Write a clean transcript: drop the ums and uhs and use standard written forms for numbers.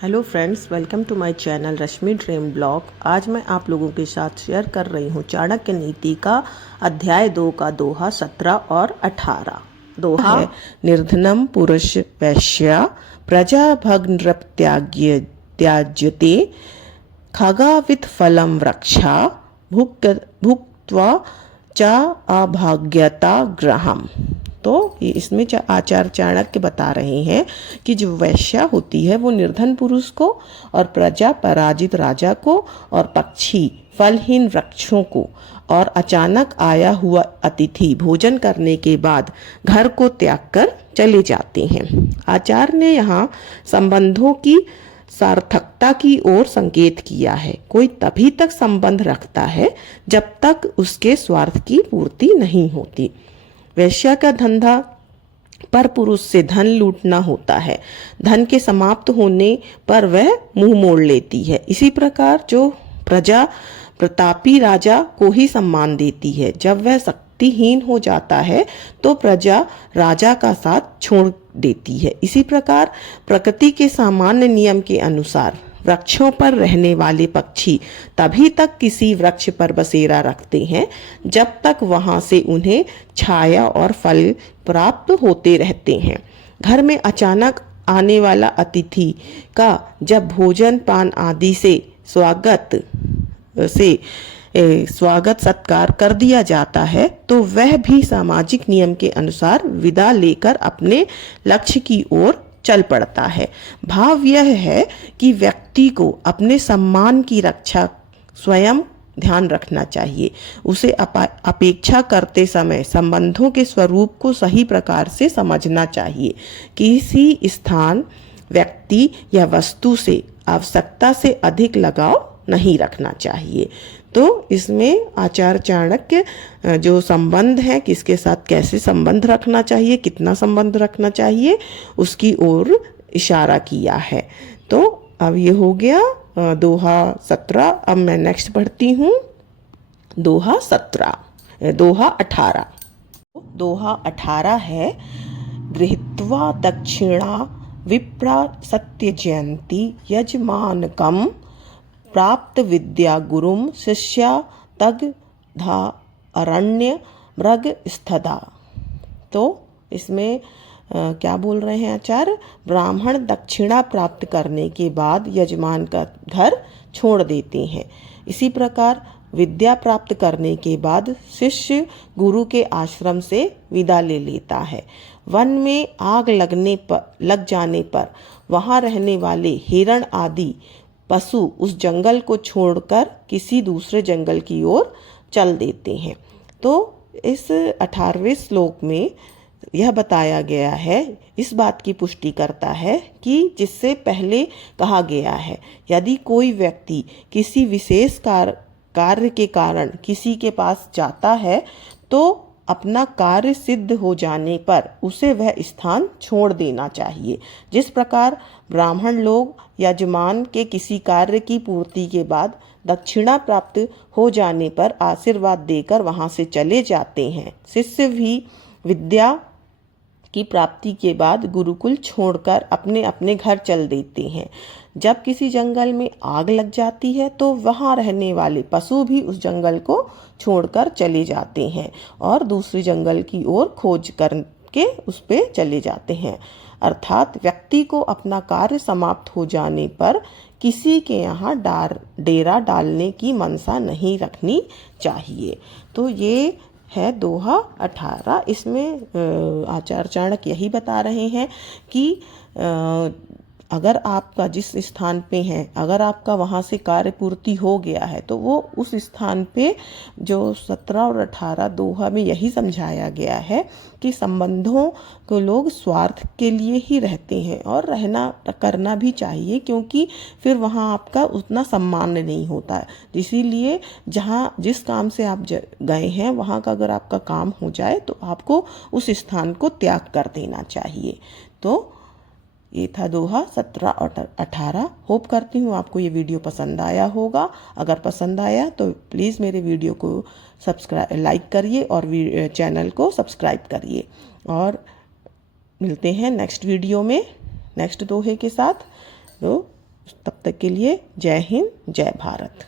Hello friends, welcome to my channel Rashmi dream blog. आज मैं आप लोगों के साथ शेयर कर रही हूँ चाणक्य नीति का अध्याय 2 का दोहा 17 और 18। दोहा है, निर्धनम पुरुष वैश्या प्रजा भग्नृत्याज्य त्याज्यते खगावित फलम वृक्षा भुक्त्वा च अभाग्यता ग्रहम। तो इसमें आचार्य चाणक्य बता रहे हैं कि जो वैश्या होती है वो निर्धन पुरुष को और प्रजा पराजित राजा को और पक्षी फलहीन वृक्षों को और अचानक आया हुआ अतिथि भोजन करने के बाद घर को त्याग कर चले जाते हैं। आचार्य ने यहाँ संबंधों की सार्थकता की ओर संकेत किया है। कोई तभी तक संबंध रखता है जब तक उसके स्वार्थ की पूर्ति नहीं होती। वैश्या का धंधा पर पुरुष से धन लूटना होता है। धन के समाप्त होने पर वह मुंह मोड़ लेती है। इसी प्रकार जो प्रजा प्रतापी राजा को ही सम्मान देती है। जब वह शक्तिहीन हो जाता है तो प्रजा राजा का साथ छोड़ देती है। इसी प्रकार प्रकृति के सामान्य नियम के अनुसार वृक्षों पर रहने वाले पक्षी तभी तक किसी वृक्ष पर बसेरा रखते हैं जब तक वहां से उन्हें छाया और फल प्राप्त होते रहते हैं। घर में अचानक आने वाला अतिथि का जब भोजन पान आदि से स्वागत सत्कार कर दिया जाता है तो वह भी सामाजिक नियम के अनुसार विदा लेकर अपने लक्ष्य की ओर चल पड़ता है। भाव यह है कि व्यक्ति को अपने सम्मान की रक्षा स्वयं ध्यान रखना चाहिए। उसे अपेक्षा करते समय संबंधों के स्वरूप को सही प्रकार से समझना चाहिए। किसी स्थान, व्यक्ति या वस्तु से आवश्यकता से अधिक लगाव नहीं रखना चाहिए। तो इसमें आचार्य चाणक्य जो संबंध है, किसके साथ कैसे संबंध रखना चाहिए, कितना संबंध रखना चाहिए, उसकी ओर इशारा किया है। तो अब ये हो गया दोहा 17। अब मैं नेक्स्ट पढ़ती हूँ दोहा 18। दोहा 18 है, गृहीत्वा दक्षिणा विप्रा सत्य जयंती यजमानकम प्राप्त विद्या गुरुम शिष्या तगधा अरण्य मृग स्थदा। तो इसमें क्या बोल रहे हैं आचार्य? ब्राह्मण दक्षिणा प्राप्त करने के बाद यजमान का घर छोड़ देते हैं। इसी प्रकार विद्या प्राप्त करने के बाद शिष्य गुरु के आश्रम से विदा ले लेता है। वन में आग लग जाने पर वहाँ रहने वाले हिरण आदि पशु उस जंगल को छोड़कर किसी दूसरे जंगल की ओर चल देते हैं। तो इस 18वें श्लोक में यह बताया गया है, इस बात की पुष्टि करता है कि जिससे पहले कहा गया है, यदि कोई व्यक्ति किसी विशेष कार्य के कारण किसी के पास जाता है तो अपना कार्य सिद्ध हो जाने पर उसे वह स्थान छोड़ देना चाहिए। जिस प्रकार ब्राह्मण लोग यजमान के किसी कार्य की पूर्ति के बाद दक्षिणा प्राप्त हो जाने पर आशीर्वाद देकर वहां से चले जाते हैं, शिष्य भी विद्या की प्राप्ति के बाद गुरुकुल छोड़कर अपने अपने घर चल देते हैं। जब किसी जंगल में आग लग जाती है तो वहाँ रहने वाले पशु भी उस जंगल को छोड़कर चले जाते हैं और दूसरे जंगल की ओर खोज करके उस पे चले जाते हैं। अर्थात व्यक्ति को अपना कार्य समाप्त हो जाने पर किसी के यहाँ डेरा डालने की मनसा नहीं रखनी चाहिए। तो ये है दोहा 18। इसमें आचार्य चाणक्य यही बता रहे हैं कि अगर आपका जिस स्थान पे है, अगर आपका वहाँ से कार्य पूर्ति हो गया है तो वो उस स्थान पे जो 17 और 18 दोहा में यही समझाया गया है कि संबंधों को लोग स्वार्थ के लिए ही रहते हैं और करना भी चाहिए, क्योंकि फिर वहाँ आपका उतना सम्मान नहीं होता है। इसीलिए जिस काम से आप गए हैं वहाँ का अगर आपका काम हो जाए तो आपको उस स्थान को त्याग कर देना चाहिए। तो ये था दोहा 17 और 18। होप करती हूँ आपको ये वीडियो पसंद आया होगा। अगर पसंद आया तो प्लीज़ मेरे वीडियो को लाइक करिए और चैनल को सब्सक्राइब करिए। और मिलते हैं नेक्स्ट वीडियो में नेक्स्ट दोहे के साथ। तो तक के लिए जय हिंद, जय भारत।